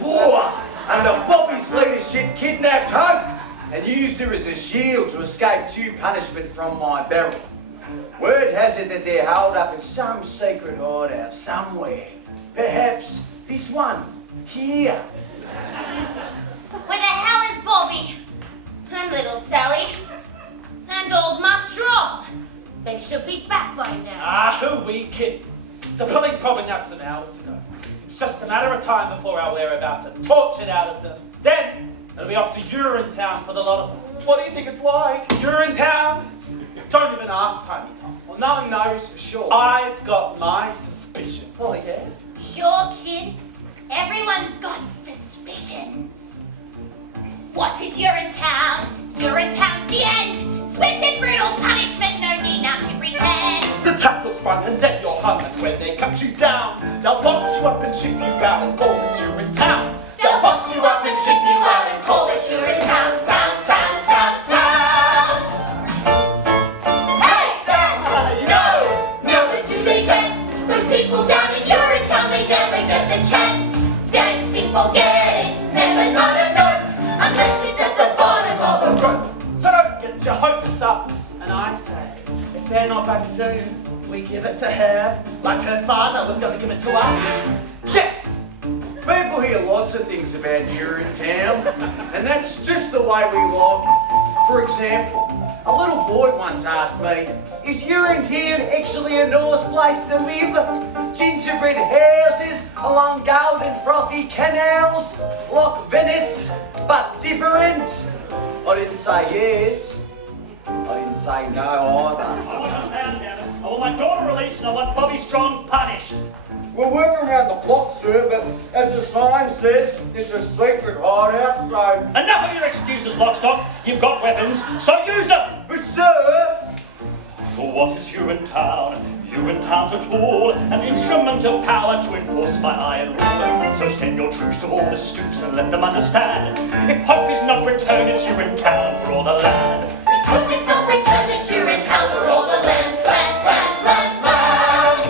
poor, under Bobby's leadership, kidnapped Hope and used her as a shield to escape due punishment from my barrel. Word has it that they're held up in some secret hideout somewhere. Perhaps this one here. Where the hell is Bobby? And little Sally? And old Master Rob? They should be back by now. Who we kidding? The police probably nabbed them hours ago. It's just a matter of time before our whereabouts are tortured out of them. Then they'll be off to Urinetown for the lot of them. What do you think it's like? Urinetown? Don't even ask Tiny Tom. Well, no one knows for sure. I've got my suspicion. Oh, yeah? Sure, kid. Everyone's got suspicions. What is Urinetown? Urinetown's the end. Swift and brutal punishment, no need now to pretend. The trap will sprung and then you're hung, and when they cut you down, they'll box you up and ship you out and call it Urinetown. They'll box you up and ship you out and call it Urinetown, town, town, town, town. Hey, fans! No! Never do they dance. Those people down in Urinetown, they never get the chance. Dancing, forget it, never not a note, unless it's at the bottom of a rope. So don't get your hopes up, and I say, if they're not back soon, we give it to her, like her father was going to give it to us. Yeah! People hear lots of things about Urinetown, and that's just the way we like it. For example, a little boy once asked me, is Urinetown actually a nice place to live? Gingerbread houses along golden frothy canals, like Venice, but different? I didn't say yes. I didn't say no either. I want a pound down it. I want my daughter released and I want Bobby Strong punished. We're working around the clock, sir, but as the sign says, it's a secret hideout, so... Enough of your excuses, Lockstock. You've got weapons, so use them. But, sir... So what is Urinetown? Urinetown's a tool, an instrument of power to enforce my iron rule. So send your troops to all the stoops and let them understand. If hope is not returned, it's Urinetown for all the land. If hope is not returned, it's Urinetown for all the land, land, land, land, land.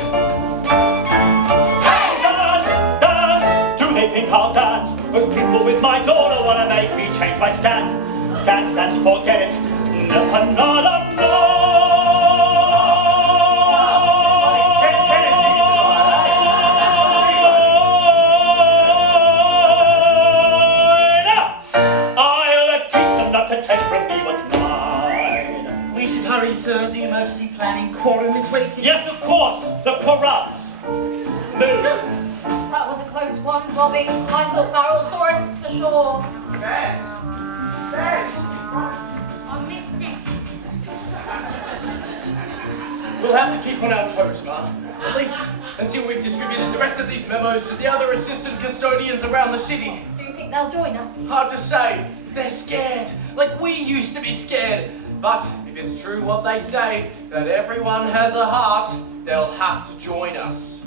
Hey! Dance, dance, do they think I'll dance? Those people with my daughter wanna make me change my stance. Stance, stance, forget it. Never, nada, no. Hurry, sir, the emergency planning quorum is waiting. Yes, of course, the quorum. Move. That was a close one, Bobby. I thought Barrelsaurus for sure. Yes. Yes. I missed it. We'll have to keep on our toes, Ma. At least until we've distributed the rest of these memos to the other assistant custodians around the city. Do you think they'll join us? Hard to say. They're scared, like we used to be scared. But if it's true what they say, that everyone has a heart, they'll have to join us.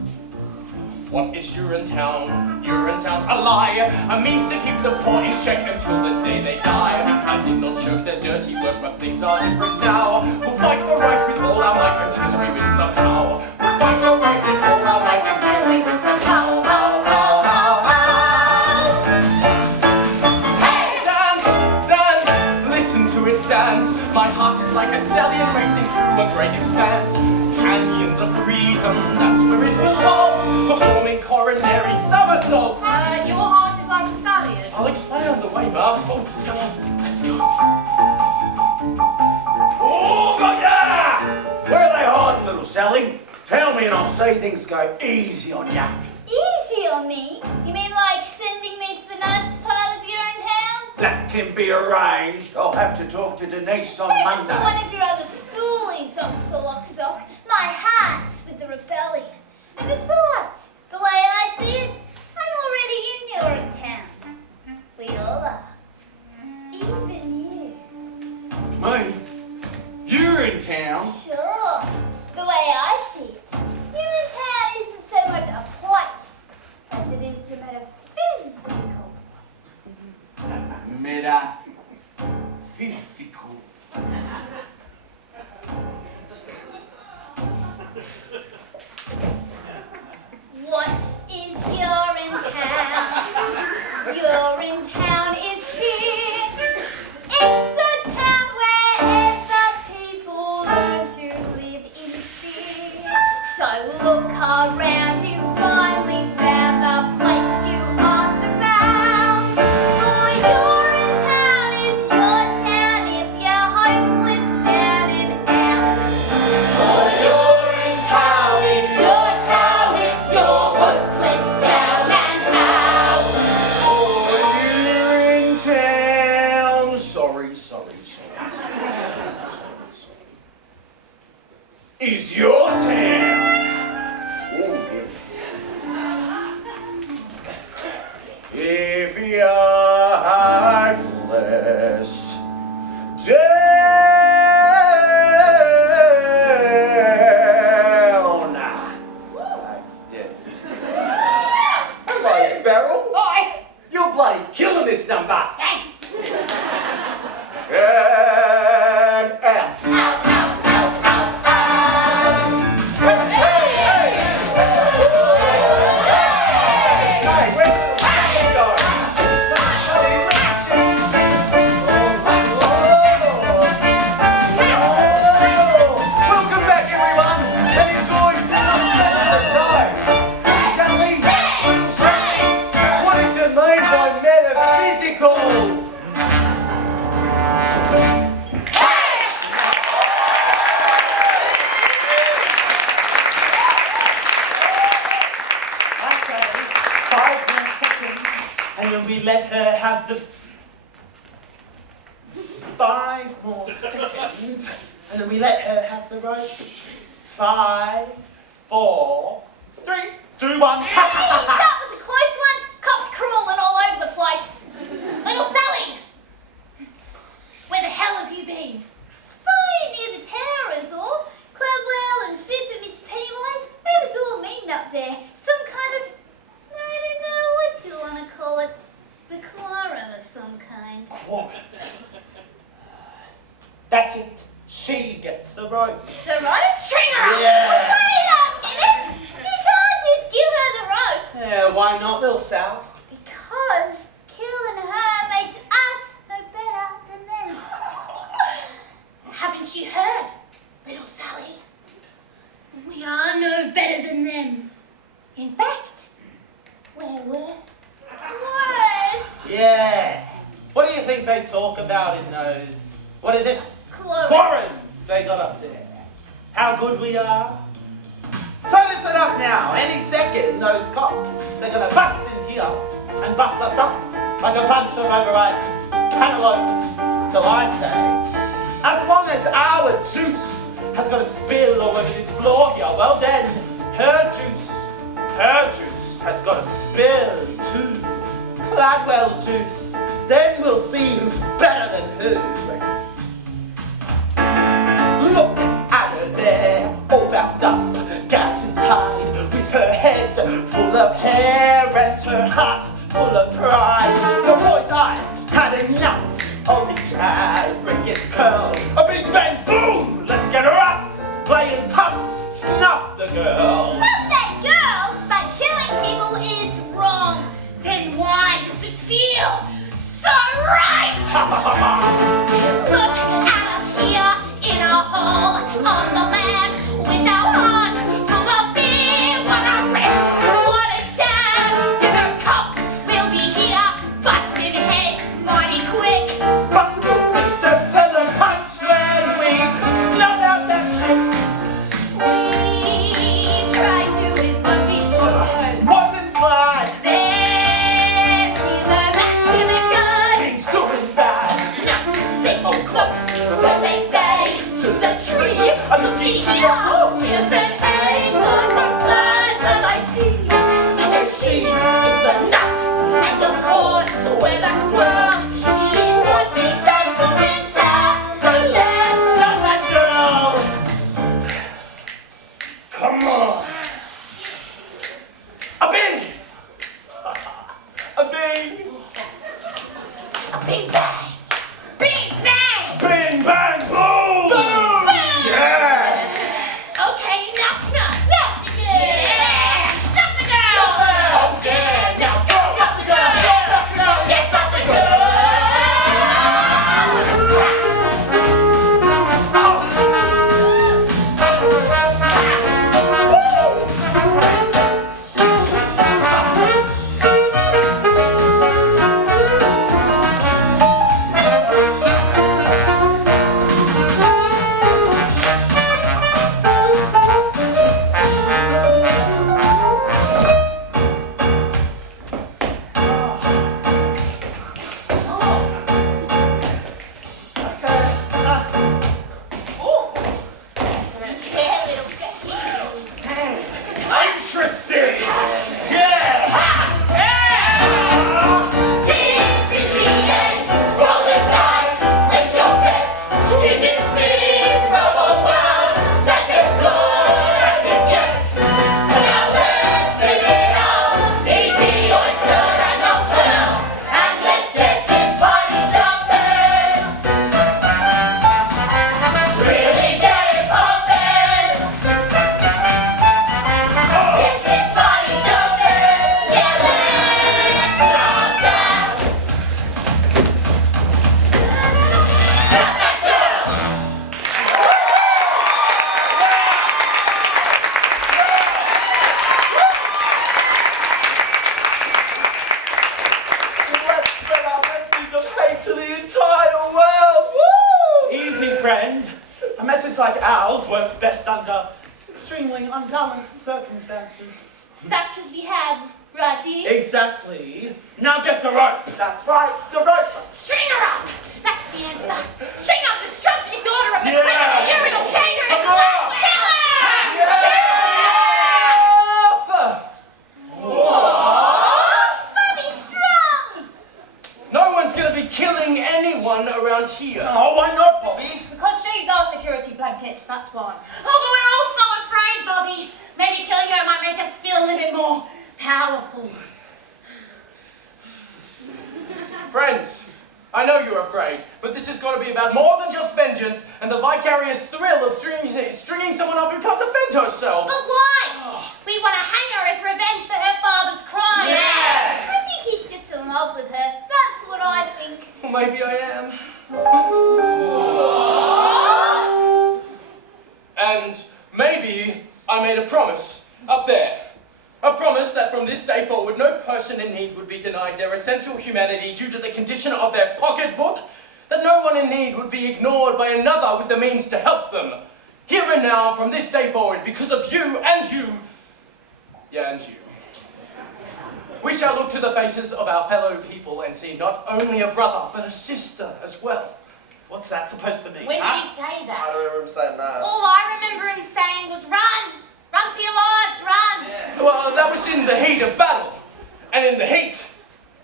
What is Urinetown? Urinetown's a lie. A means to keep the poor in check until the day they die. I did not joke their dirty work, but things are different now. We'll fight for right with all our might until we win somehow. We'll fight for right with all our might until we win somehow. How, how, how, how. Hey! Dance, dance, listen to it dance. My heart is like a stallion racing through a great expanse. Canyons of freedom, that's where it belongs. Performing coronary somersaults. Your heart is like a stallion. I'll explain on the way, Ma. Oh, come on, let's go. Oh, got ya! Where are they hiding, little Sally? Tell me and I'll say things go easy on ya. Easy on me? You mean like sending me to the nicest part of Urinetown? That can be arranged. I'll have to talk to Denise on Same as Monday. one of your other schoolies, Officer Lockstock. My heart's with the rebellion. And besides, the way I see it, I'm already in Urinetown. We all are. Even you. Me? You're in town? Sure. The way I see it, Urinetown isn't so much a place as it is a metaphysical place. Metaphysical. if you're heartless, down. That's dead. Hello, Beryl. Hi. You're bloody killing this number. Thanks. And out. Out, out, out, out, out. Hey, where the fuck go? Welcome back, everyone, and enjoy the show. Can we what did you mean by metaphysical? Okay, 5 more seconds, and then we let her have the 5 more seconds, and then we let her have the rope. 5, 4, 3, 2, 1. Hey, that was a close one. Cops crawling all over the place. Little Sally! Where the hell have you been? Spying near the tower is all. Clewell and Fifth and Miss Pennywise, they was all meeting up there. Some kind of, I don't know what you want to call it. The quorum of some kind. That's it. She gets the rope. The rope? String her up! Yeah. Wait a minute! You can't just give her the rope. Yeah, why not, little Sal? Because killing her makes us no better than them. Haven't you heard, little Sally? We are no better than them. In fact, we're worse. Worse? Yeah. What do you think they talk about in those, what is it? Close. Quarrels they got up there. How good we are. So listen up now. Any second, those cops, they're going to bust in here and bust us up like a bunch of overripe cantaloupes. So I say, as long as our juice has got to spill all over this floor here, well then, her juice has got to spill too. Gladwell juice. Then we'll see who's better than who. Look at her there, all wrapped up, gagged and tied, with her head full of hair and her heart full of pride. The boy's eye had enough of each eye, break it curl, a big bang boom, let's get her up, playing tough, snuff the girl. Not that girl, but killing people is wrong. Then why does it feel so right? Look at us here in a hole on the land with our hearts full of fear. What a wreck, what a shame. You know, cops will be here busting heads mighty quick. But we'll beat them to the punch when we snuff out that chick. We tried to it, but we should. Wasn't glad, There's either that feeling good. ain't doing bad. Nuts like ours works best under extremely unbalanced circumstances. Such as we have, Rocky. Exactly. Now get the rope. That's right, the rope. String her up! That's the answer. String up the strumpet daughter of the Yeah. criminal urinal catering Come on. Bobby Strong! No one's gonna be killing anyone around here. Oh, why not, Bobby? Because she's our security blanket, that's why. Oh, but we're all so afraid, Bobby. Maybe killing her might make us feel a little bit more powerful. Friends, I know you're afraid, but this has got to be about more than just vengeance and the vicarious thrill of stringing someone up who can't defend herself. But why? We want to hang her as revenge for her father's crime. Yeah. I think he's just in love with her. That's what I think. Well, maybe I am. And maybe I made a promise up there. A promise that from this day forward, no person in need would be denied their essential humanity due to the condition of their pocketbook, that no one in need would be ignored by another with the means to help them. Here and now, from this day forward, because of you and you, we shall look to the faces of our fellow people and see not only a brother, but a sister as well. What's that supposed to mean? When did huh? he say I that? don't remember him saying that. All I remember him saying was run! Run for your lives, run! Well, that was in the heat of battle. And in the heat,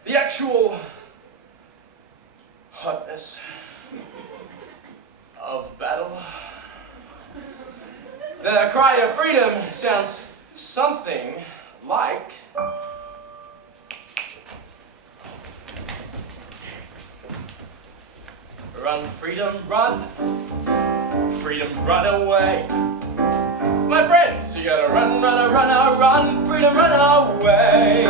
the actual hotness of battle, the cry of freedom sounds something like... Run, freedom, run. Freedom, run away. My friends, you gotta run, run, freedom, run away.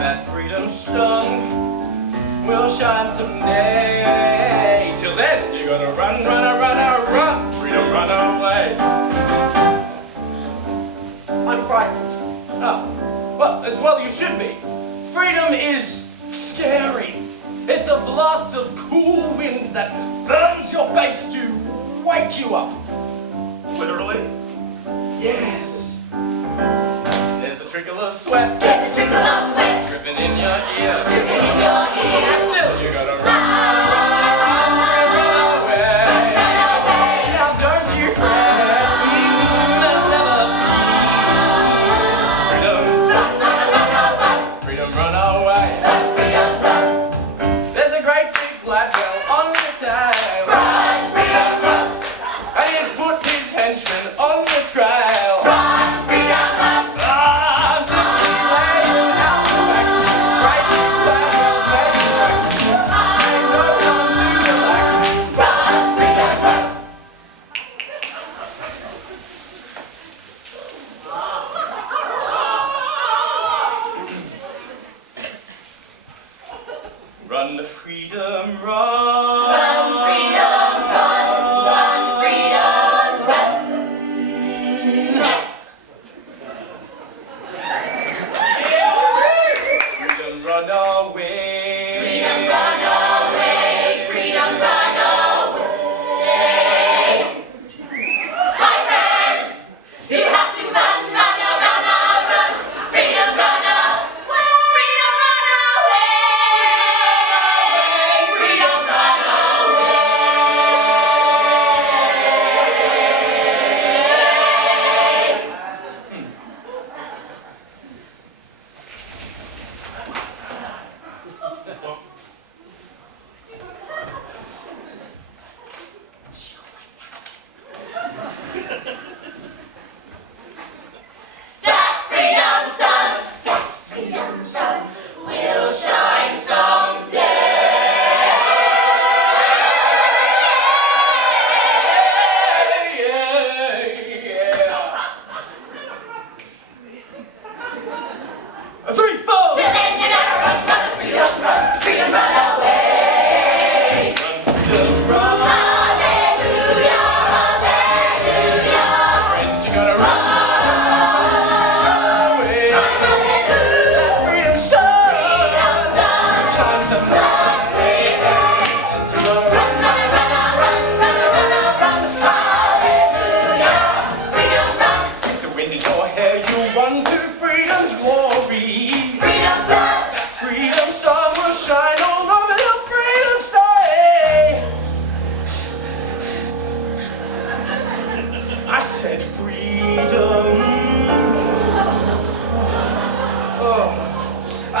That freedom sun will shine someday. Till then, you gotta run, freedom, run away. I'm frightened. Oh, well, you should be. Freedom is scary. It's a blast of cool wind that burns your face to wake you up. Literally? Yes. There's a trickle of sweat. There's a trickle of sweat Dripping in your ear. dripping in your ear. Still, you gotta run away. Now don't you fret. We'll never be. Freedom, run away. There's a great big black bell on your tail. Run, freedom, run! And he's put his henchmen on the trail. Run, freedom, run! I'm simply laying out the facts. Great big black bells making tracks. Ain't no time to relax. Run, freedom, run! Run the freedom, run. Run, freedom, run! Run, freedom, run! Freedom, run away. Freedom, run away! Freedom, run away! My friends, you have to run, run, run, run! Freedom, run away! Freedom, run away! Freedom, run away!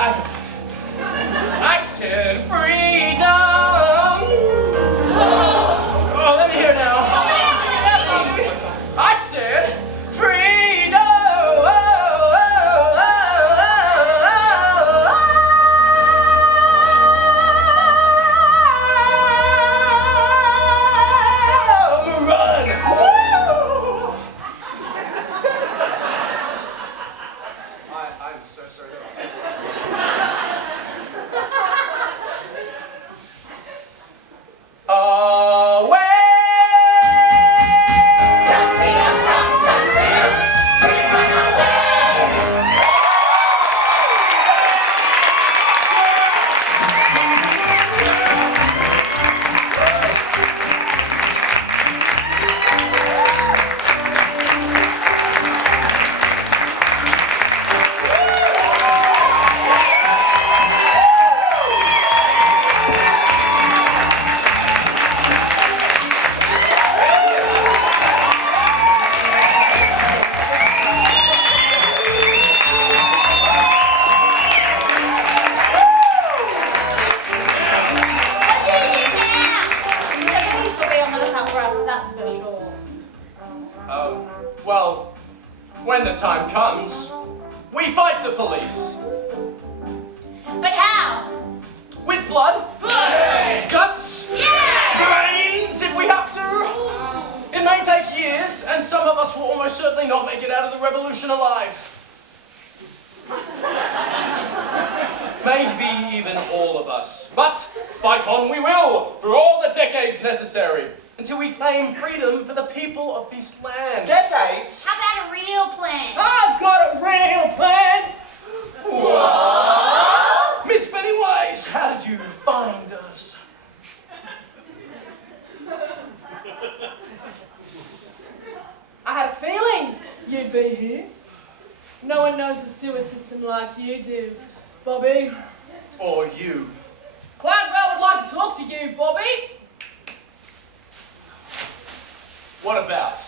I said freedom. Oh, let me hear now. I said freedom. Run. I'm so sorry. That was too well, when the time comes, we fight the police. But how? With blood, guts, brains if we have to. It may take years, and some of us will almost certainly not make it out of the revolution alive. Maybe even all of us. But fight on we will, for all the decades necessary, until we claim freedom for the people of this land. Decades? How about a real plan? I've got a real plan. What? Miss Pennywise, how did you find us? I had a feeling you'd be here. No one knows the sewer system like you do, Bobby. Or you? Cladwell would like to talk to you, Bobby. What about?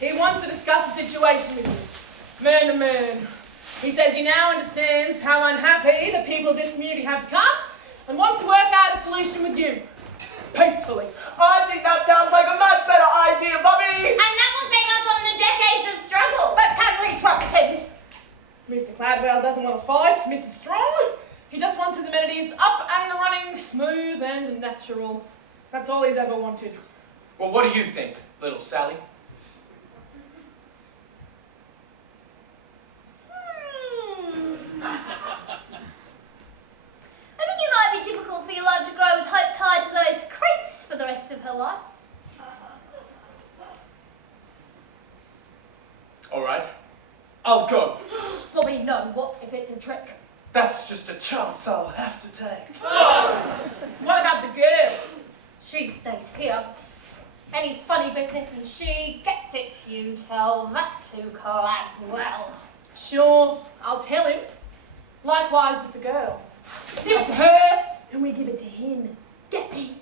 He wants to discuss the situation with you, man to man. He says he now understands how unhappy the people of this community have become and wants to work out a solution with you, peacefully. I think that sounds like a much better idea, Bobby! And that will save us on the decades of struggle. But can we trust him? Mr. Cladwell doesn't want to fight, Mr. Strong. He just wants his amenities up and running, smooth and natural. That's all he's ever wanted. Well, what do you think, little Sally? I think it might be difficult for your love to grow with hope tied to those crates for the rest of her life. All right, I'll go. Bobby, no, what if it's a trick? That's just a chance I'll have to take. What about the girl? She stays here. Any funny business and she gets it. You tell that to Cladwell. Sure, I'll tell him. Likewise with the girl. Give it to her, and we give it to him. Get me.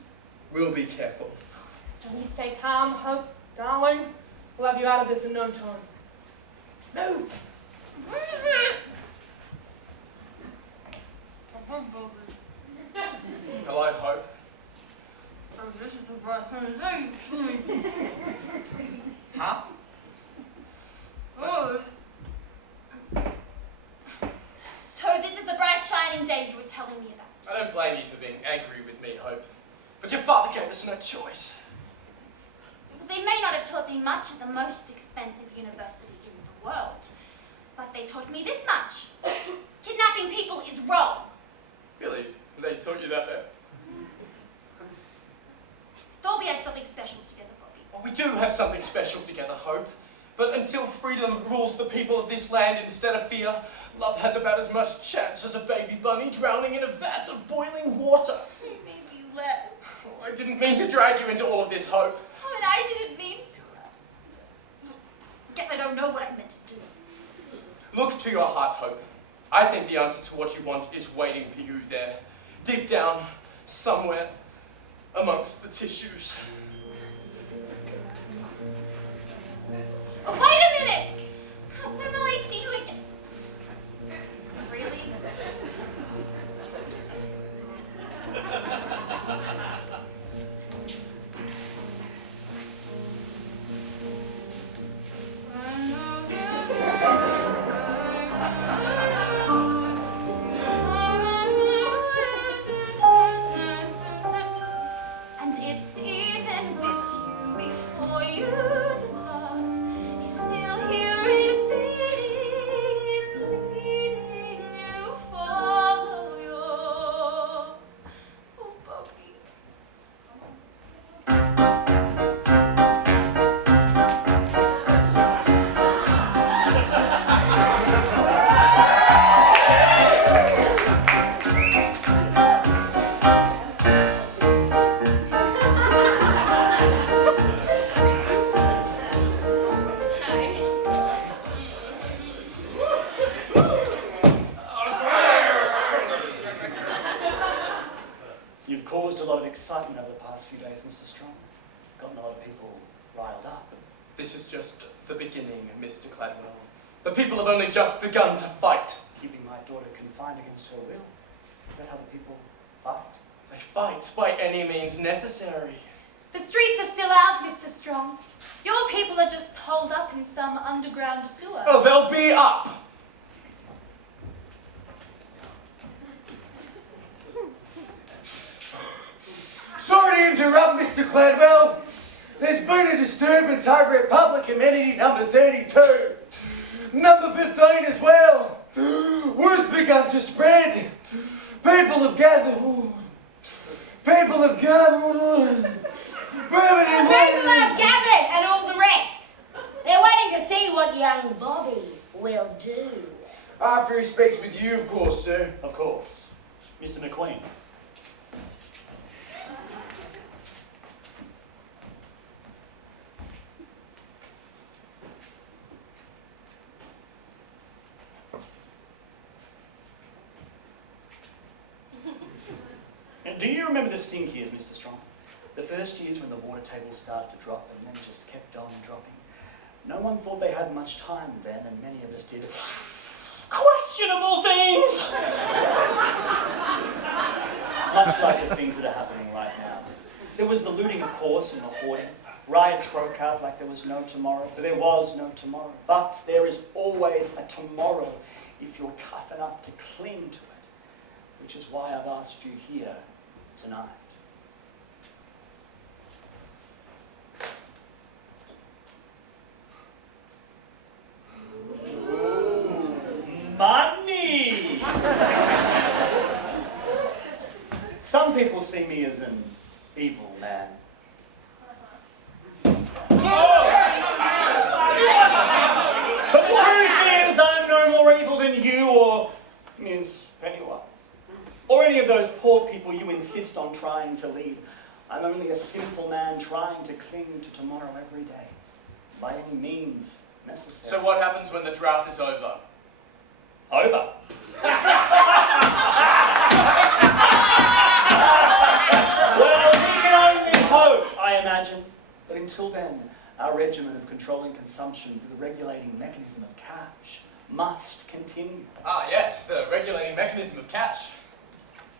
We'll be careful. And you stay calm, Hope, darling. We'll have you out of this in no time. Move. Hello, Hope. Huh? So this is the bright shining day you were telling me about. I don't blame you for being angry with me, Hope. But your father gave us no choice. They may not have taught me much at the most expensive university in the world, but they taught me this much. Kidnapping people is wrong. Really? They taught you that there? Thought we had something special together, Bobby. Well, we do have something special together, Hope. But until freedom rules the people of this land instead of fear, love has about as much chance as a baby bunny drowning in a vat of boiling water. Maybe less. Oh, I didn't mean to drag you into all of this, Hope. Oh, and I didn't mean to. Guess I don't know what I meant to do. Look to your heart, Hope. I think the answer to what you want is waiting for you there, deep down, somewhere, amongst the tissues. Oh, wait a minute! When will I see you again? Really? of excitement over the past few days, Mr. Strong. Gotten a lot of people riled up. This is just the beginning, Mr. Cladwell. The people have only just begun to fight. Keeping my daughter confined against her will. Is that how the people fight? They fight by any means necessary. The streets are still ours, Mr. Strong. Your people are just holed up in some underground sewer. Oh, they'll be up! Sorry to interrupt, Mr. Cladwell. There's been a disturbance over at Public Amenity number 32. Number 15 as well. Word's begun to spread. People have gathered. People have gathered. People have gathered and all the rest. They're waiting to see what young Bobby will do. After he speaks with you, of course, sir. Of course. Mr. McQueen. Do you remember the stink years, Mr. Strong? The first years when the water table started to drop and then just kept on dropping. No one thought they had much time then, and many of us did questionable things! Much like the things that are happening right now. There was the looting, of course, and the hoarding. Riots broke out like there was no tomorrow, for there was no tomorrow. But there is always a tomorrow if you're tough enough to cling to it, which is why I've asked you here tonight. Money! Some people see me as an evil man. But the truth is, I'm no more evil than you or Ms. Pennywise. Or any of those poor people you insist on trying to lead. I'm only a simple man trying to cling to tomorrow every day, by any means necessary. So what happens when the drought is over? Over. Well, we can only hope, I imagine. But until then, our regimen of controlling consumption through the regulating mechanism of cash must continue. Ah, yes, the regulating mechanism of cash.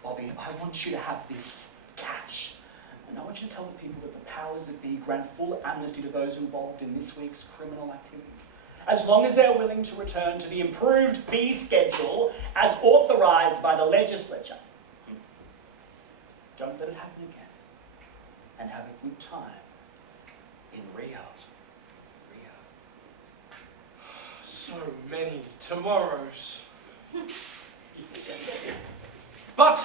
Bobby, I want you to have this cash. And I want you to tell the people that the powers that be grant full amnesty to those involved in this week's criminal activities, as long as they're willing to return to the improved fee schedule as authorized by the legislature. Don't let it happen again. And have a good time in Rio. So many tomorrows. But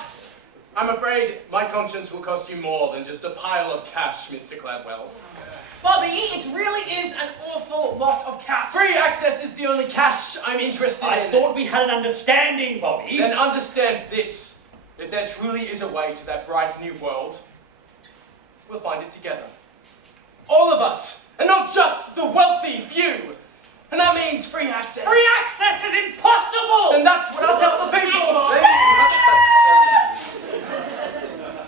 I'm afraid my conscience will cost you more than just a pile of cash, Mr. Cladwell. Bobby, it really is an awful lot of cash. Free access is the only cash I'm interested in. I thought we had an understanding, Bobby. Then understand this. If there truly is a way to that bright new world, we'll find it together. All of us, and not just the wealthy few. And that means free access. Free access is impossible! And that's what I'll tell the people.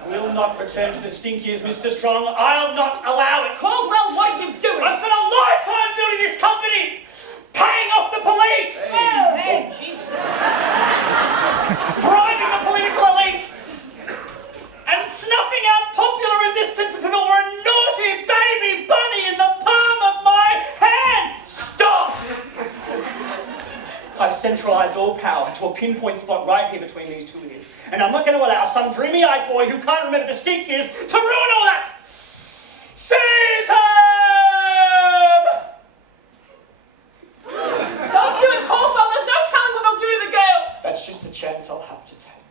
We'll not return to the stink years, Mr. Strong. I'll not allow it. Caldwell, what are you doing? I spent a lifetime building this company, paying off the police, Hey, Jesus. bribing the political elite, and snuffing out popular resistance until we're a naughty baby bunny in the palm of my hand. Stop! I've centralized all power to a pinpoint spot right here between these two ears. And I'm not going to allow some dreamy-eyed boy who can't remember the stink years to ruin all that! Seize him! Don't do it, Caldwell. There's no telling what they'll do to the girl. That's just a chance I'll have to take.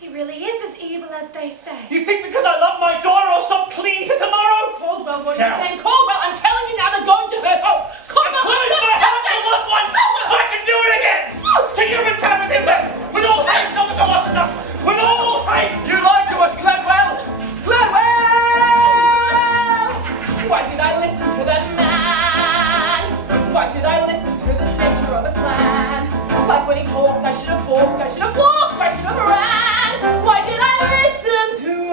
He really is as evil as they say. You think because I love my daughter I'll stop clinging to tomorrow? Caldwell, what are you Now. saying? Caldwell, I'm telling you now they're going to her home. Caldwell, Close my heart to loved ones! I can do it again! To Urinetown with him then! With all haste, not so much enough! With all haste! You lied to us, Cladwell! Cladwell! Why did I listen to that man? Why did I listen to the nature of his plan? Like when he talked, I should have walked, I should have walked, I should have ran. Why did I listen to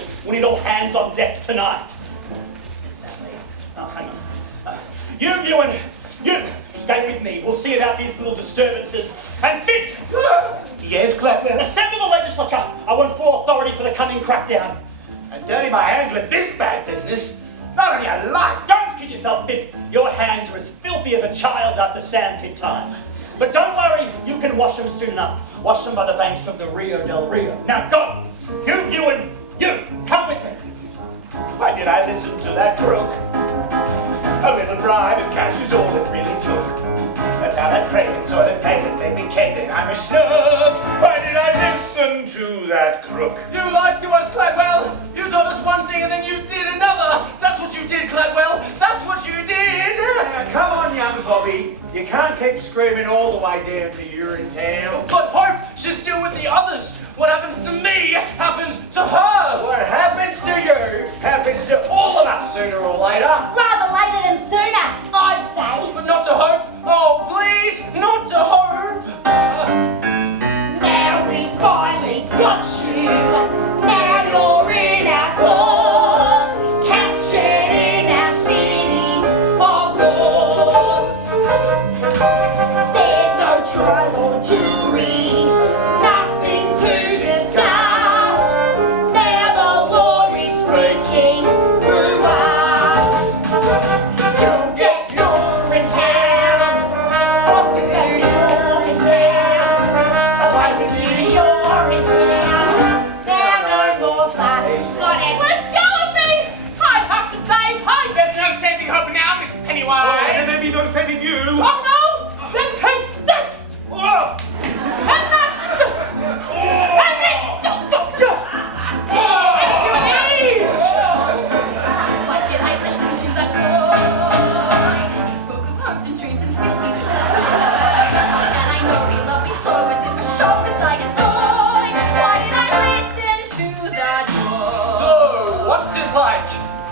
soldiers. We need all hands on deck tonight. Oh, hang on. You, stay with me. We'll see about these little disturbances. And Fitz! Yes, Clapper. Assemble the legislature. I want full authority for the coming crackdown. And dirty my hands with this bad business. Not on your life. Don't kid yourself, Fitz. Your hands are as filthy as a child's after sandpit time. But don't worry, you can wash them soon enough. Wash them by the banks of the Rio del Rio. Now go! You, come with me. Why did I listen to that crook? A little bribe and cash is all it really took. That's how that craven toilet paper made me cave in. I'm a snook. Why did I listen to that crook? You lied to us, Cladwell. You told us one thing and then you did another. That's what you did, Cladwell. That's what you did. Come on, young Bobby. You can't keep screaming all the way down to Urinetown. But Hope, she's still with the others. What happens to me happens to her. What happens to you happens to all of us sooner or later. Rather later than sooner, I'd say. But not to Hope. Oh, please, not to Hope. Now we finally got you. Now you're in our claws, captured in our city of doors. There's no trial or jury, nothing to discuss. Now the law is speaking through us. You'll get Urinetown, off with you Urinetown, away with you Urinetown. Now no more fuss, got it. Let go of me! I have to save Hope! There's no saving Hope now, Miss Pennywise. And there be no saving you. Oh no! Then take that! And that! And this! Why did I listen to that boy? He spoke of hopes and dreams and filled me with such joy. And I know he loved me so as if a show beside his boy. Why did I listen to that boy? So, what's it like?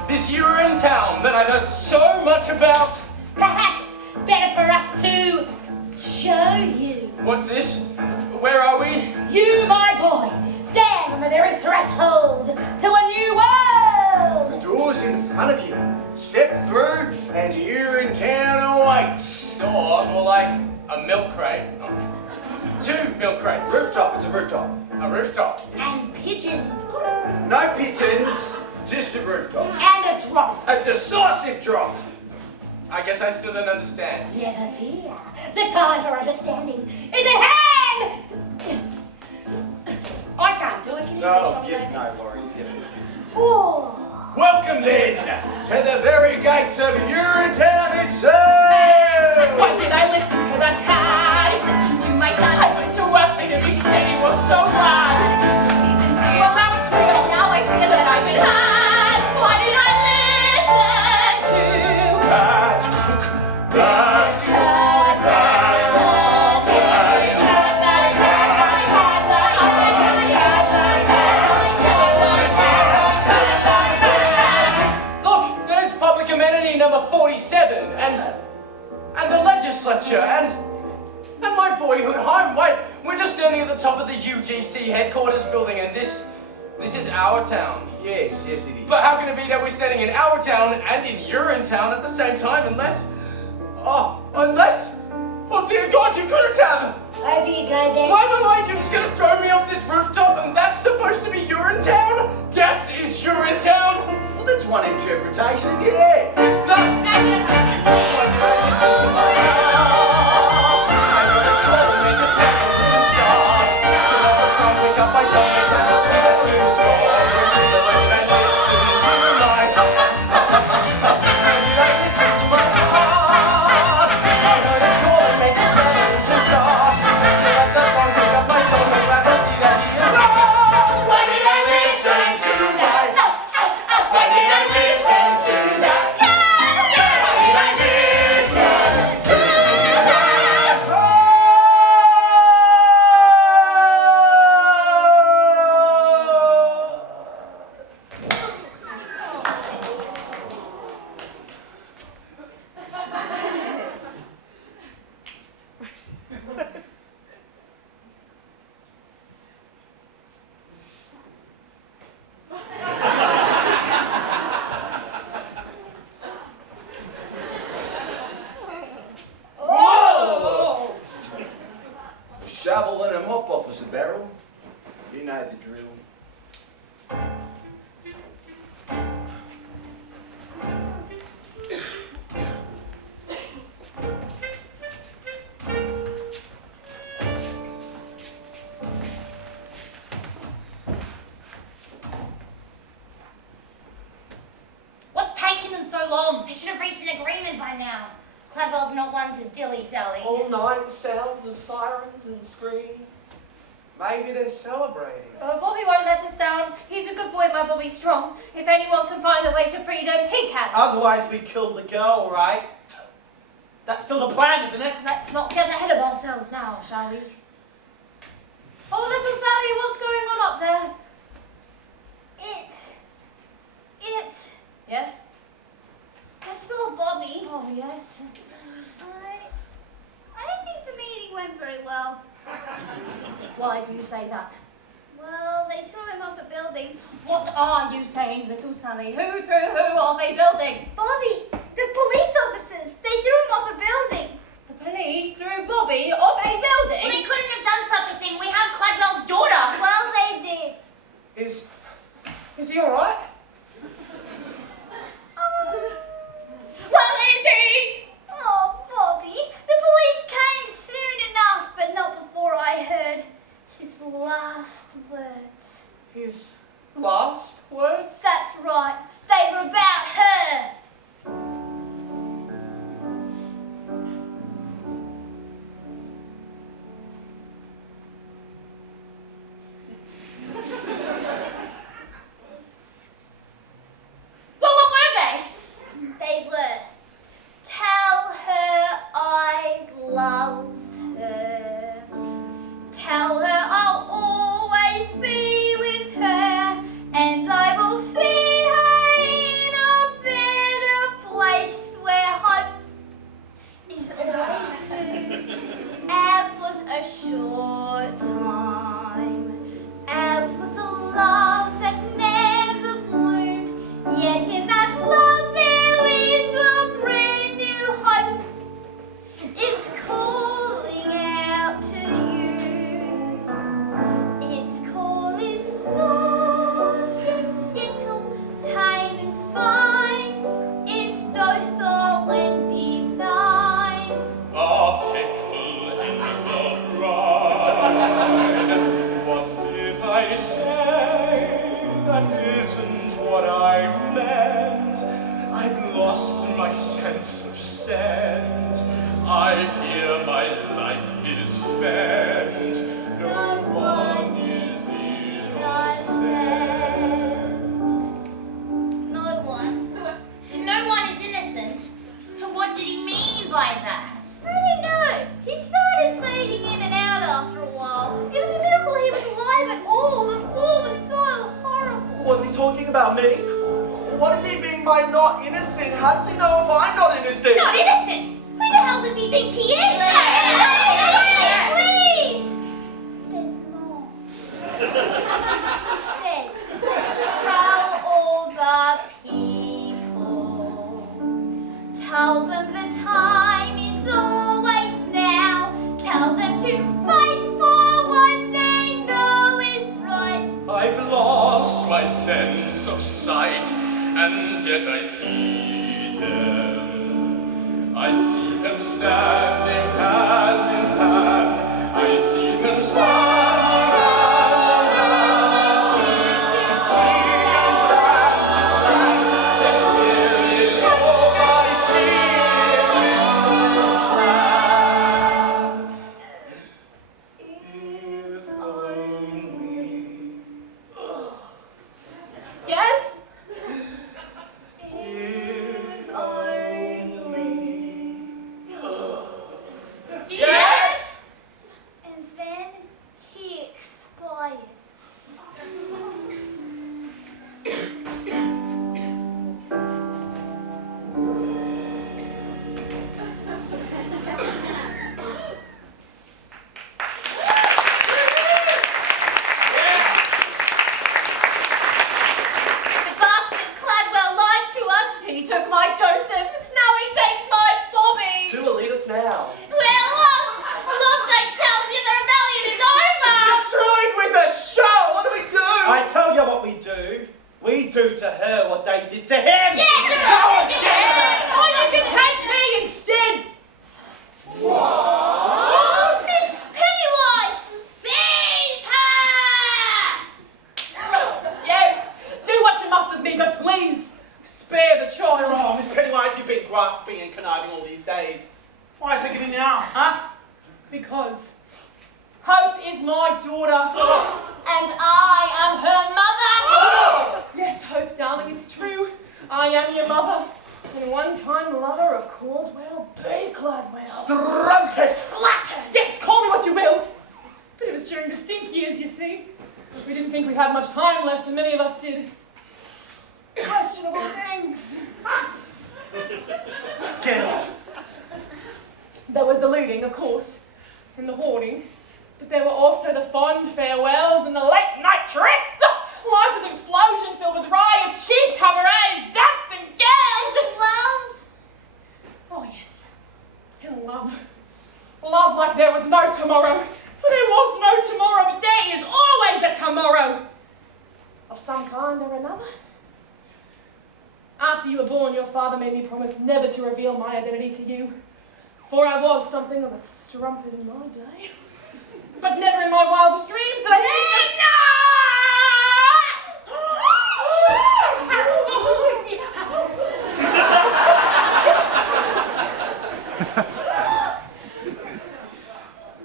This Urinetown that I know so much about. Perhaps better for us to show you. What's this? Where are we? You, my boy, stand on the very threshold to a new world. The door's in front of you. Step through and Urinetown awaits. Door, more like a milk crate. Two milk crates. Rooftop, it's a rooftop. A rooftop. And pigeons. No pigeons, just a rooftop. And a drop. A decisive drop. I guess I still don't understand. Never fear. The time for understanding is at hand. I can't do it. Can you No, do it? no worries. Oh. Welcome then to the very gates of Urinetown itself. Why did I listen to that cat? Listen to my I dad. went to work for him. He said he was so glad. Well, that was true, and now I feel that I've been had. Why did I listen to That Look, there's public amenity number 47 and the legislature and my boyhood home. Wait, we're just standing at the top of the UGC headquarters building and this is our town. Yes, it is. But how can it be that we're standing in our town and in Urinetown at the same time unless, oh dear God, you couldn't have. Over you go then. Why, you're just gonna throw me off this rooftop and that's supposed to be Urinetown? Death is Urinetown? Well, that's one interpretation, yeah. Listen to my heart. shovel and a mop offers a barrel. You know the drill. What's taking them so long? They should have reached an agreement by now. Cladwell's not one to dilly-dally. All night sounds of sirens and screams. Maybe they're celebrating. Bobby won't let us down. He's a good boy, my Bobby's strong. If anyone can find the way to freedom, he can. Otherwise we kill the girl, right? That's still the plan, isn't it? Let's not get ahead of ourselves now, shall we? Oh, little Sally, what's going on up there? It's... Yes? I saw Bobby. Oh, yes. I don't think the meeting went very well. Why do you say that? Well, they threw him off a building. What are you saying, little Sally? Who threw who off a building? Bobby! The police officers! They threw him off a building! The police threw Bobby off a building? Well, they couldn't have done such a thing. We have Cladwell's daughter. Well, they did. Is he alright? Well, is he? Oh, Bobby, the police came soon enough, but not before I heard his last words. His last words? That's right. They were about her. Well, what were they? They were, tell her I love her. Tell her I'll always be with her, and I will see her in a better place where hope is always food. Ours was a short time. Ours was a love that never bloomed. Yet in that love there is a brand new hope. It's calling out to you. Its call is soft and gentle, tame and fine. It's docile and benign. A pickle in the brine. What did I say? That isn't what I meant. I've lost my sense of scent. I fear my life is spent. No one is innocent. No one. No one is innocent. What did he mean by that? I don't know. He started fading in and out after a while. It was a miracle he was alive at all. The fall was so horrible. Was he talking about me? What does he mean by not innocent? How does he know if I'm not innocent? Not innocent? Who the hell does he think he is? Please! There's more. He said, tell all the people. Tell them the time is always now. Tell them to fight for what they know is right. I've lost my sense of sight, and yet I see them. I see them standing hand in hand. I see them standing hand in hand. Cheek to cheek and hand to hand. Their spirit is all I see in this land. If only. Yes? If only. do to her what they did to him. Yeah! Or you can take me instead! What? Miss Pennywise! Seize her! Yes, do what you must of me, but please, spare the child. Oh, Miss Pennywise, you've been grasping and conniving all these days. Why is it getting now, huh? Because Hope is my daughter, and I am her mother. Yes, Hope, darling, it's true. I am your mother, and one-time lover of Caldwell B. Cladwell. Strumpet! Slatter! Yes, call me what you will. But it was during the stink years, you see. We didn't think we had much time left, and many of us did. Questionable things. Get off. There was the looting, of course, and the hoarding, but there were also the fond farewells and the late-night treats. Life was an explosion filled with riots, cheap cabarets, dancing girls. Love? Oh, yes, and love. Love like there was no tomorrow. For there was no tomorrow, but there is always a tomorrow. Of some kind or another. After you were born, your father made me promise never to reveal my identity to you. For I was something of a strumpet in my day. But never in my wildest dreams did I think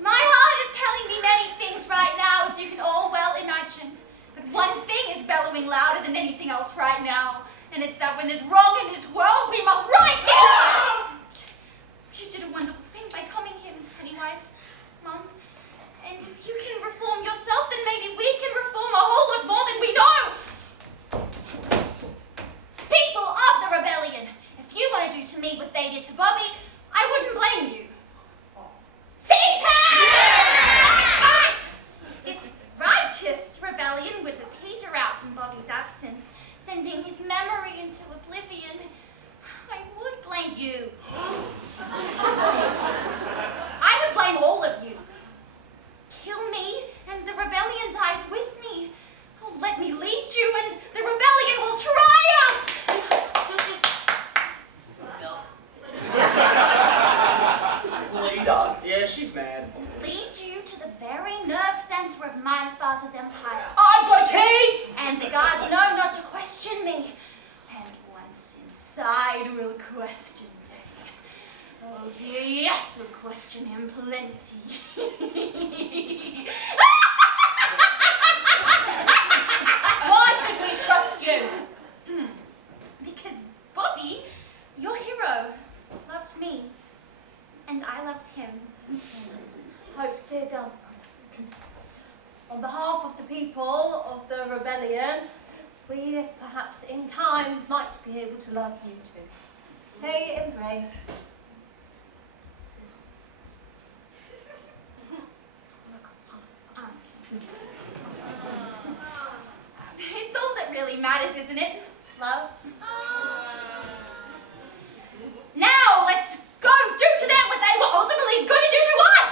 My heart is telling me many things right now, as you can all well imagine. But one thing is bellowing louder than anything else right now, and it's that when there's wrong in this world, we must right it! You did a wonderful thing by coming here, Miss Pennywise, Mum. And if you can reform yourself, then maybe we can reform a whole lot more than we know. People of the rebellion, if you want to do to me what they did to Bobby, I wouldn't blame you. Seize her! But if this righteous rebellion were to peter out in Bobby's absence, sending his memory into oblivion, I would blame you. I would blame all of you. Kill me, and the rebellion dies with me. Oh, let me lead you, and the rebellion will triumph! Lead us. Yeah, she's mad. Lead you to the very nerve center of my father's empire. I've got a key! And the guards know not to question me. And once inside, we'll question Daddy. Oh dear, yes, we'll question him plenty. Why should we trust you? Because Bobby, your hero, loved me. And I loved him. Hope, dear God, on behalf of the people of the rebellion, we perhaps in time might be able to love you too. May embrace. It's all that really matters, isn't it? Love. Now, let's go do to them what they were ultimately going to do to us!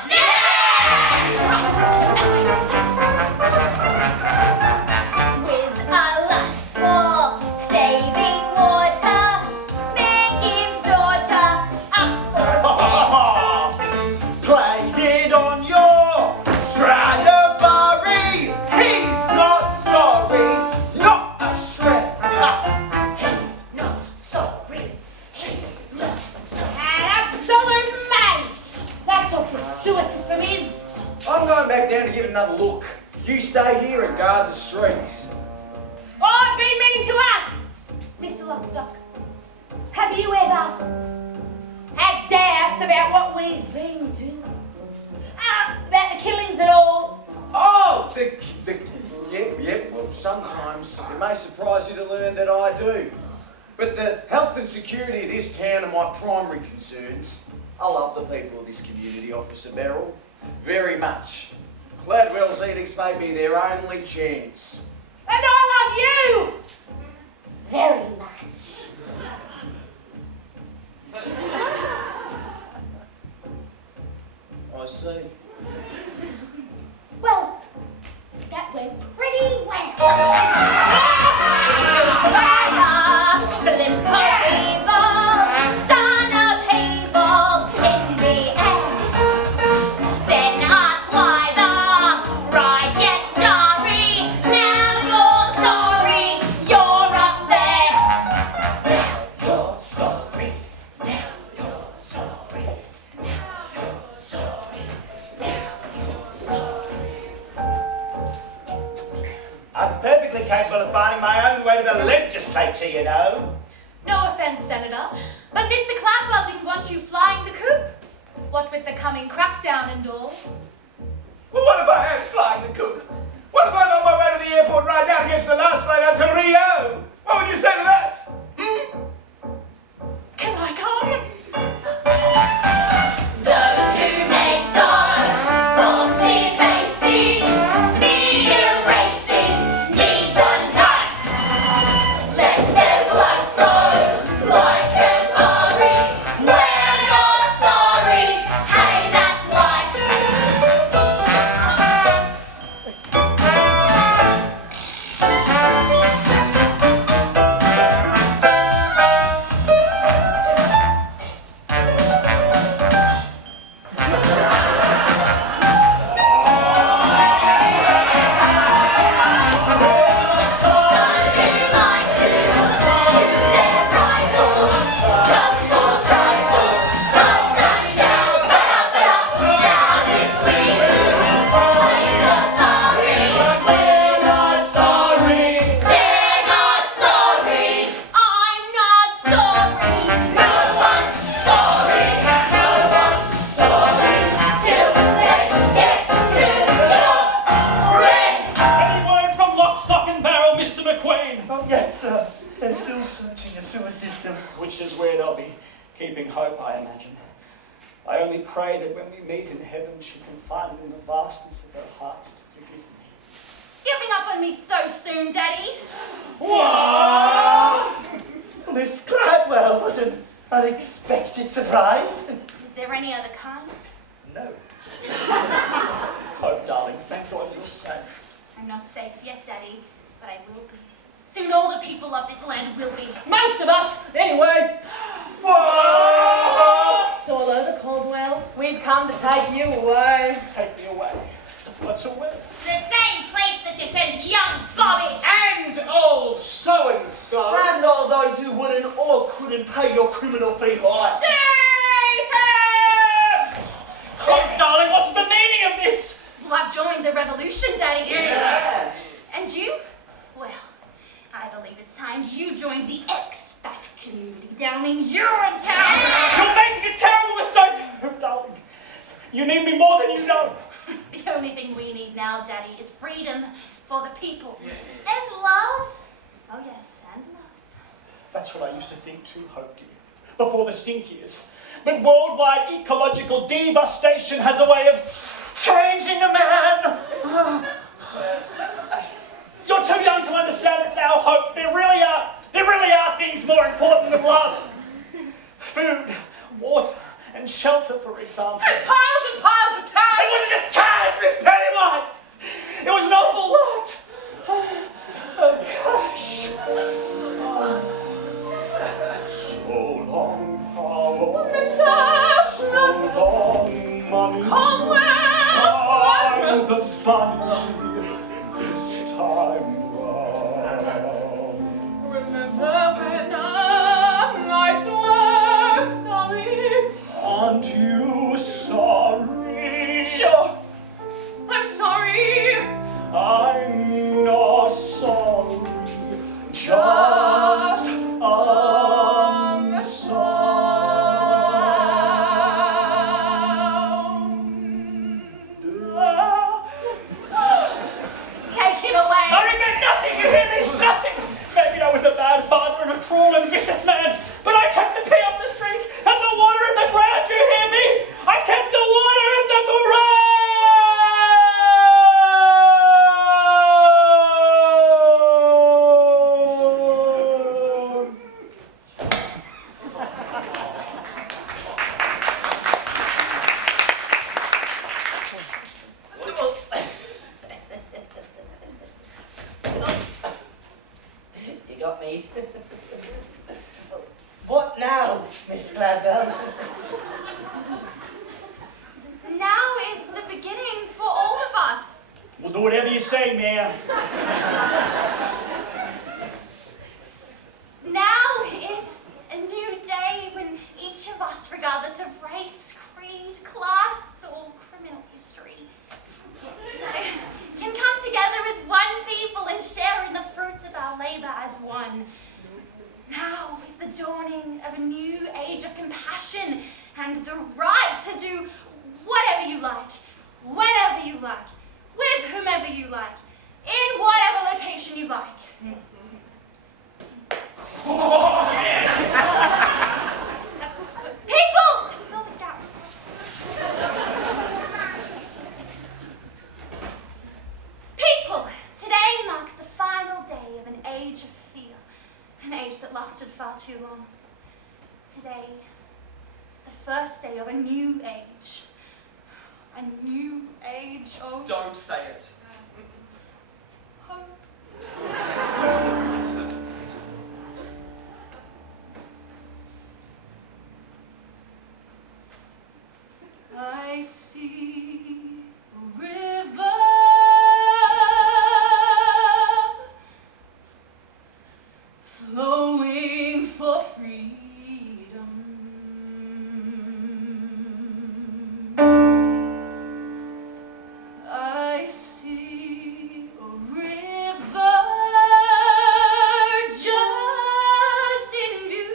With a lust for saving water, man gives daughter up for Play it on your Stradivari. He's not sorry, not a shred. He's not sorry. He's not sorry. An absolute maze. That's what the sewer system is. I'm going back down to give it another look. You stay here and guard the streets. I've been meaning to ask, Mr. Lockstock, have you ever had doubts about what we've been doing? About the killings and all? Oh, yep, well, sometimes it may surprise you to learn that I do. But the health and security of this town are my primary concerns. I love the people of this community, Officer Beryl, very much. Cladwell's edicts may be their only chance. And I love you very much. I see. Well, that went pretty well. capable of finding my own way to the legislature, you know. No offence, Senator, but Mr. Cladwell didn't want you flying the coop. What with the coming crackdown and all. Well, what if I am flying the coop? What if I'm on my way to the airport right now to catch the last flight out to Rio? What would you say to that? Can I come? Those who make stars from debasing, media racing, need the knife. Let their blood flow like an Ari. We're not sorry, hey, that's why. keeping hope, I imagine. I only pray that when we meet in heaven, she can find in the vastness of her heart to forgive me. Giving up on me so soon, Daddy? What? Miss Cladwell, what an unexpected surprise. Is there any other kind? No. Oh, darling, thank God you're safe. I'm not safe yet, Daddy, but I will be. Soon all the people of this land will be. Most of us, anyway. What? It's all over, Caldwell. We've come to take you away. Take me away. What's away? The same place that you sent young Bobby. And old so-and-so. And all those who wouldn't or couldn't pay your criminal fee high. Oh, darling, what's the meaning of this? Well, I've joined the revolution, Daddy. Yeah. And you? Well, I believe it's time you joined the expat community down in Urinetown. You're making a terrible mistake. Oh, darling, you need me more than you know. The only thing we need now, Daddy, is freedom for the people. And love. Oh, yes, and love. That's what I used to think too, Hope dear, before the stink years. But worldwide ecological devastation has a way of changing a man. You're too young to understand it now, Hope. There really are things more important than love. Food, water, and shelter, for example. And piles of cash. It wasn't just cash, Miss Pennywise. It was an awful lot of cash. So long, power. So long, money. I'm the bunny this time round. Remember when our nights were sorry? Aren't you sorry? Sure. I'm sorry. I'm not sorry. Just Take it away. I regret nothing, you hear me? Nothing! Maybe I was a bad father and a cruel and vicious man, but I kept the pee off the streets and the water in the ground, you hear me? I kept the water in the ground! You got me. What now, Miss Gladwell? Now is the beginning for all of us. We'll do whatever you say, ma'am. Now is a new day when each of us, regardless of race, creed, class, or criminal history, can come together as one people and share in the fruit and the right to do whatever you like, whenever you like, with whomever you like, in whatever location you like. People! Fill the gaps. People, today marks the final day of an age of fear, an age that lasted far too long. Today is the first day of a new age. A new age of Don't say it. hope. I see a river flowing for freedom. I see a river just in view.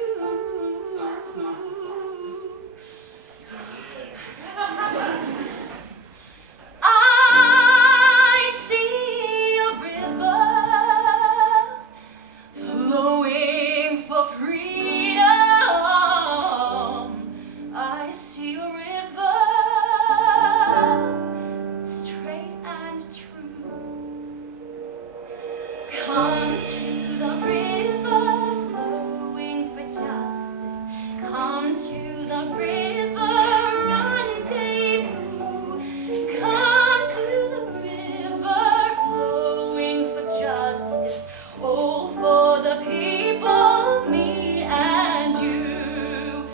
I see a river flowing for freedom. I see a river straight and true. Come to the river flowing for justice. Come to the river rendezvous. Come to the river flowing for justice. All for the people, me and you.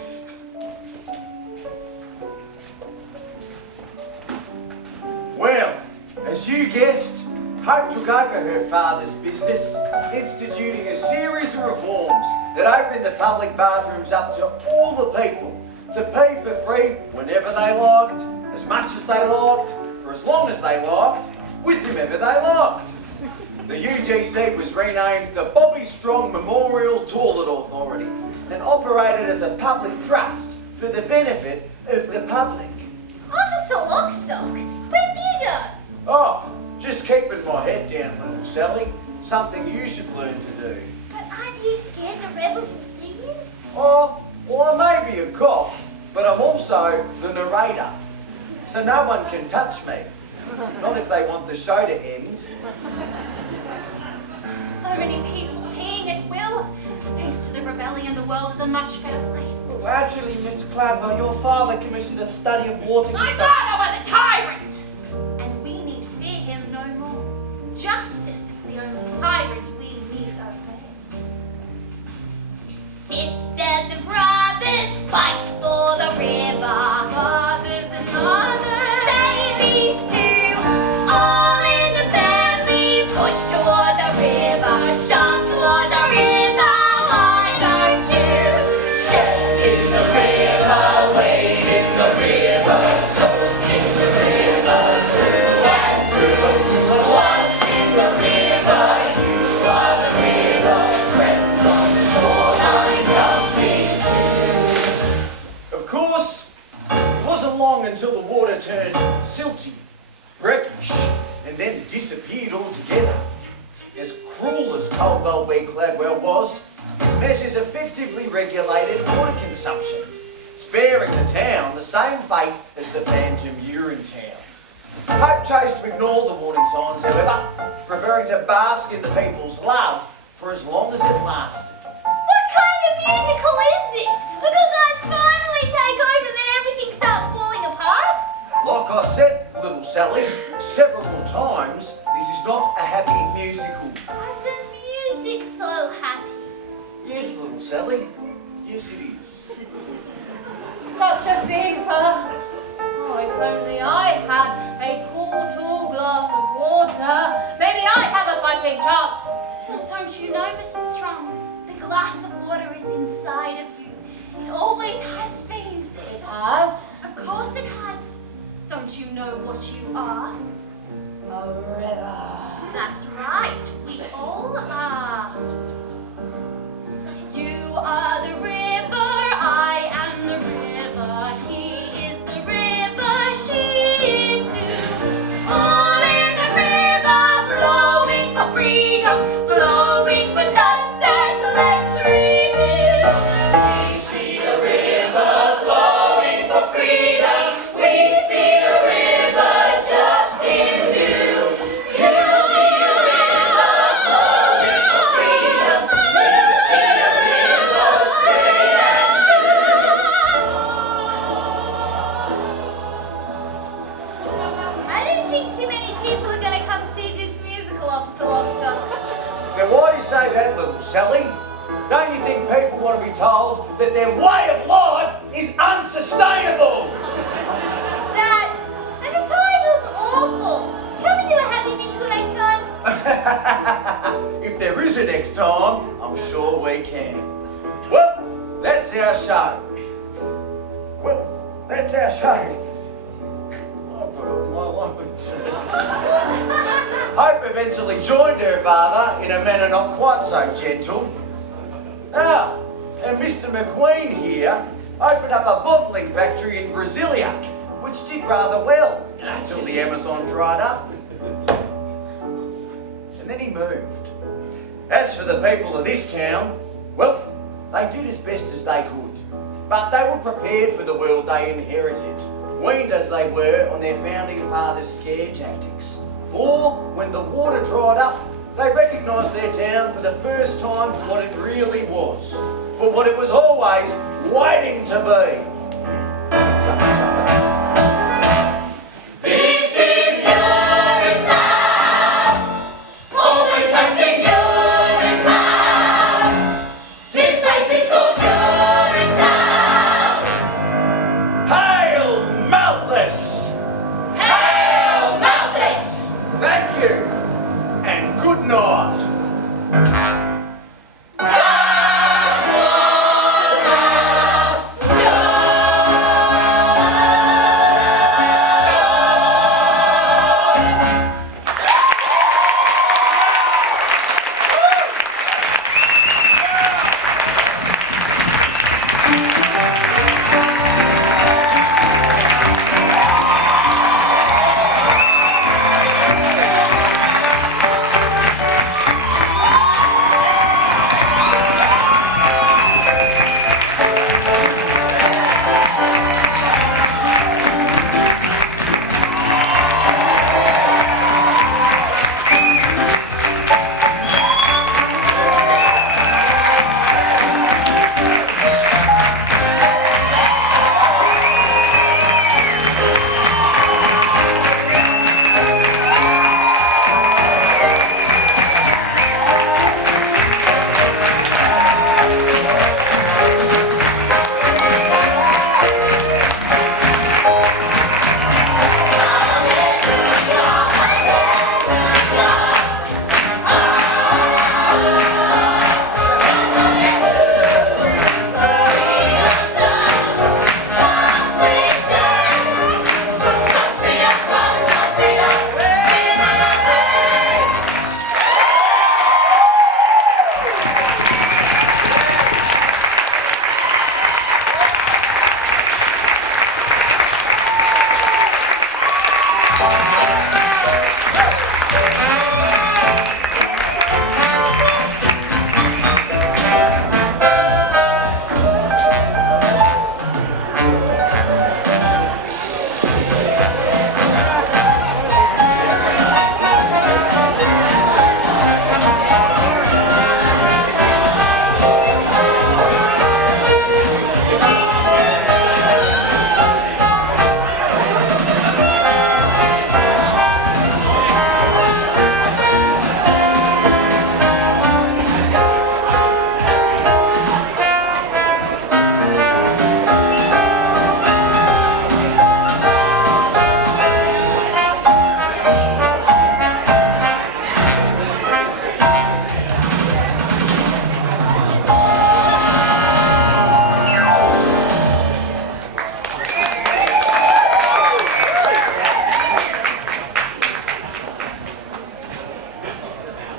Well, as you guessed, Hope took over her father's business, instituting a series of reforms that opened the public bathrooms up to all the people to pay for free whenever they liked, as much as they liked, for as long as they liked, with whomever they liked. The UGC was renamed the Bobby Strong Memorial Toilet Authority and operated as a public trust for the benefit of the public. Officer Lockstock, where do you go? Oh, just keeping my head down, little Sally. Something you should learn to do. But aren't you scared the rebels will see you? Oh, well, I may be a cop, but I'm also the narrator. So no one can touch me. Not if they want the show to end. So many people peeing at will. Thanks to the rebellion, the world is a much better place. Well, actually, Miss Cladwell, your father commissioned a study of water My consumption. father was a tyrant! And we need fear him no more. Justice is the only tyrant we need obey. Sisters and brothers, fight for the river. Fathers and mothers, Babies too, all in the family. Push toward the river, shove toward the river. Why don't you step in the river, wade in the river, soak in the river, through and through. Once in the river, you are the river. Friends on the shoreline, come me too. Of course, it wasn't long until the water turned silty, brackish, and then disappeared altogether. As cruel as Caldwell v. Cladwell was, his measures effectively regulated water consumption, sparing the town the same fate as the phantom Urinetown. Hope chose to ignore the warning signs, however, preferring to bask in the people's love for as long as it lasted. What kind of musical is this? The good guys finally take over and then everything starts falling apart? Like I said, little Sally, several times, this is not a happy musical. Why is the music so happy? Yes, little Sally. Yes, it is. Such a fever. Oh, if only I had a cool, tall glass of water, maybe I'd have a fighting chance. well, don't you know, Mrs. Strong? The glass of water is inside of you. It always has been. It has Of course it has. Don't you know what you are? a river. That's right, we all are. You are the river, I am the river. Then why do you say that, little Sally? Don't you think people want to be told that their way of life is unsustainable? Dad, advertising's awful. Can we do a Happy Musical next time? If there is a next time, I'm sure we can. Well, that's our show. Hope eventually joined her father in a manner not quite so gentle. Ah, and Mr. McQueen here opened up a bottling factory in Brasilia, which did rather well until the Amazon dried up. And then he moved. As for the people of this town, well, they did as best as they could, but they were prepared for the world they inherited, weaned as they were on their founding fathers' scare tactics. For when the water dried up, they recognised their town for the first time for what it really was, for what it was always waiting to be.